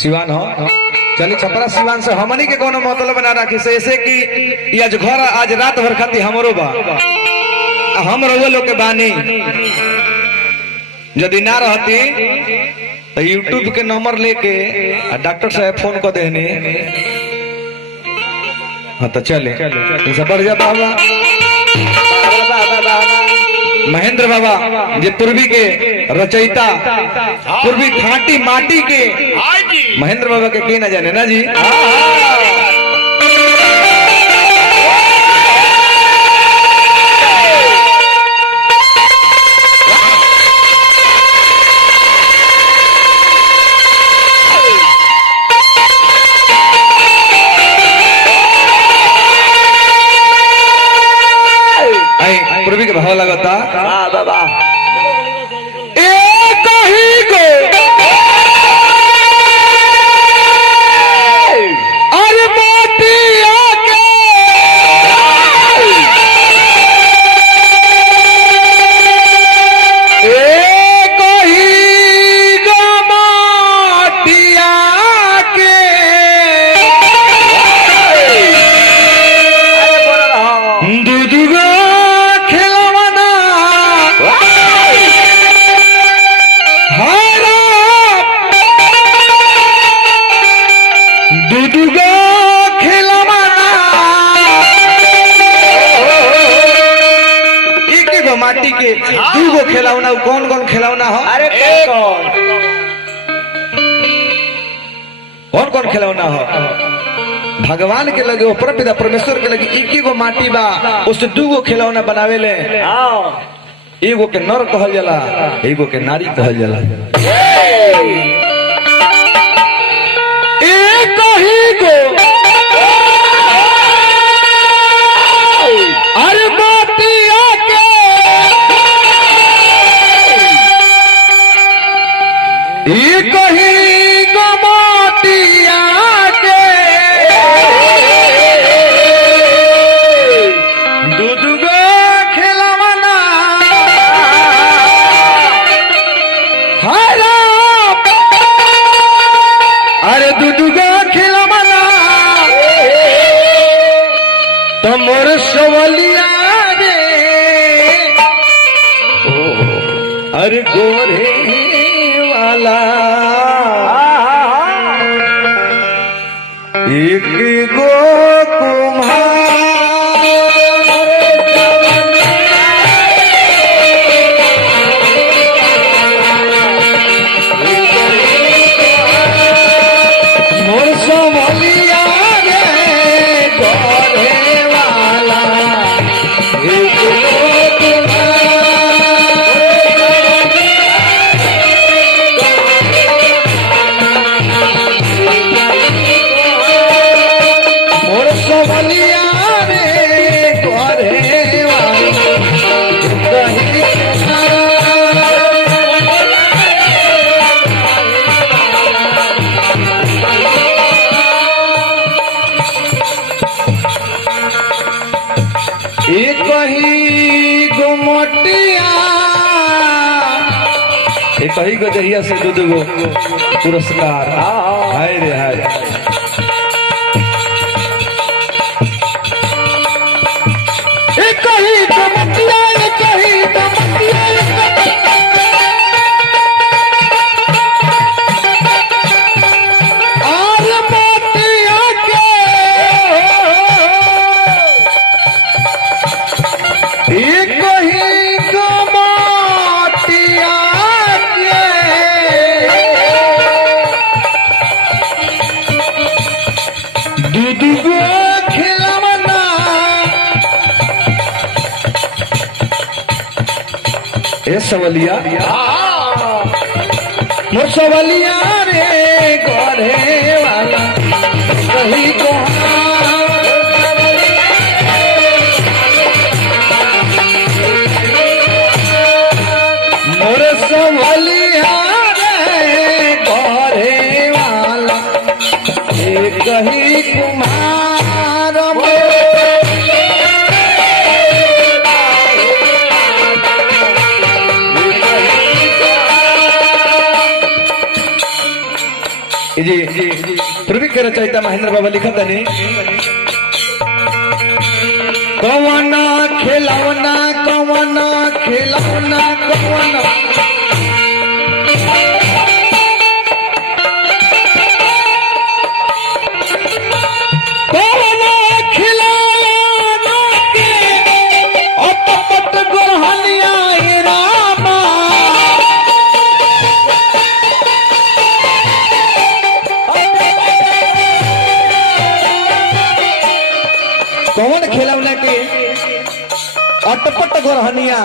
सिवान हो चली छपरा सिवान से हमनी के कोनो मतलब बना राखी से ऐसे कि ये आज घर आज रात भर खाती हमरो बा हम रहुए लोग के बानी यदि ना रहती तो यूट्यूब के नंबर लेके डॉक्टर साहब फोन कर देने। हाँ तो चले बढ़ जा बाबा महेंद्र बाबा जे पूर्वी के रचयिता पूर्वी खाटी माटी के महेंद्र बाबा के ना जाने ना जी। पूर्वी के भाव लगता बाबा एक ही को अरे मोतिया के एक ही को मोतिया के दूध माटी के दूगो खिलौना कौन कौन खिलौना हो? अरे कौन कौन खिलौना हो? भगवान के लगे ऊपर पिता परमेश्वर के लगे एक गो माटी बा उससे दूगो खिलौना बनावे ले। एगो के नर कहल जाला एगो के नारी कहल जाला। एक ही गो अरे मोतिया के एक ही गो मोतिया के दूध गो खिलौना हरा अरे दूध गो खिलौना तो मोर सवलिया रे अरे गोरे वाला एक गो कुम्हार मोर सवलिया रे गोरे वाला एक गो कुम्हार एक ही गोमटिया एक ही गजरिया से दूध गो पुरस्कार हाय रे हाय। एक ही गोमटिया एक ही गोमटिया एक ही गोमटिया के दूध गो खिलौना ए सवलिया मोर सवलिया रे गोरे वाला कहीं को मोर सवलिया रे गोरे वाला एक ही कुम्हार जी पूर्वी के रचयिता महेंद्र बाबा लिखा था नहीं कौना खिलौना कौना खिलौना कौना कौन खिलौना के अटपट गोरहनिया